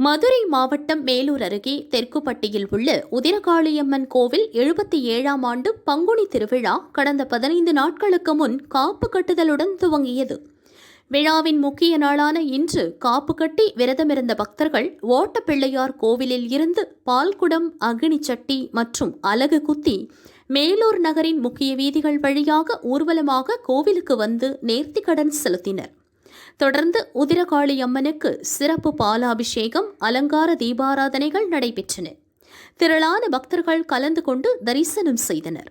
மதுரை மாவட்டம் மேலூர் அருகே தெற்குப்பட்டியில் உள்ள உதிரகாளியம்மன் கோவில் 77ஆம் ஆண்டு பங்குனி திருவிழா கடந்த 15 நாட்களுக்கு முன் காப்பு கட்டுதலுடன் துவங்கியது. விழாவின் முக்கிய நாளான இன்று காப்பு கட்டி விரதமிருந்த பக்தர்கள் ஓட்டப்பிள்ளையார் கோவிலில் இருந்து பால்குடம், அக்னி சட்டி மற்றும் அலகு குத்தி மேலூர் நகரின் முக்கிய வீதிகள் வழியாக ஊர்வலமாக கோவிலுக்கு வந்து நேர்த்திக்கடன் செலுத்தினர். தொடர்ந்து உதிரகாளி அம்மனுக்கு சிறப்பு பாலாபிஷேகம், அலங்கார தீபாராதனைகள் நடைபெற்றன. திரளான பக்தர்கள் கலந்து கொண்டு தரிசனம் செய்தனர்.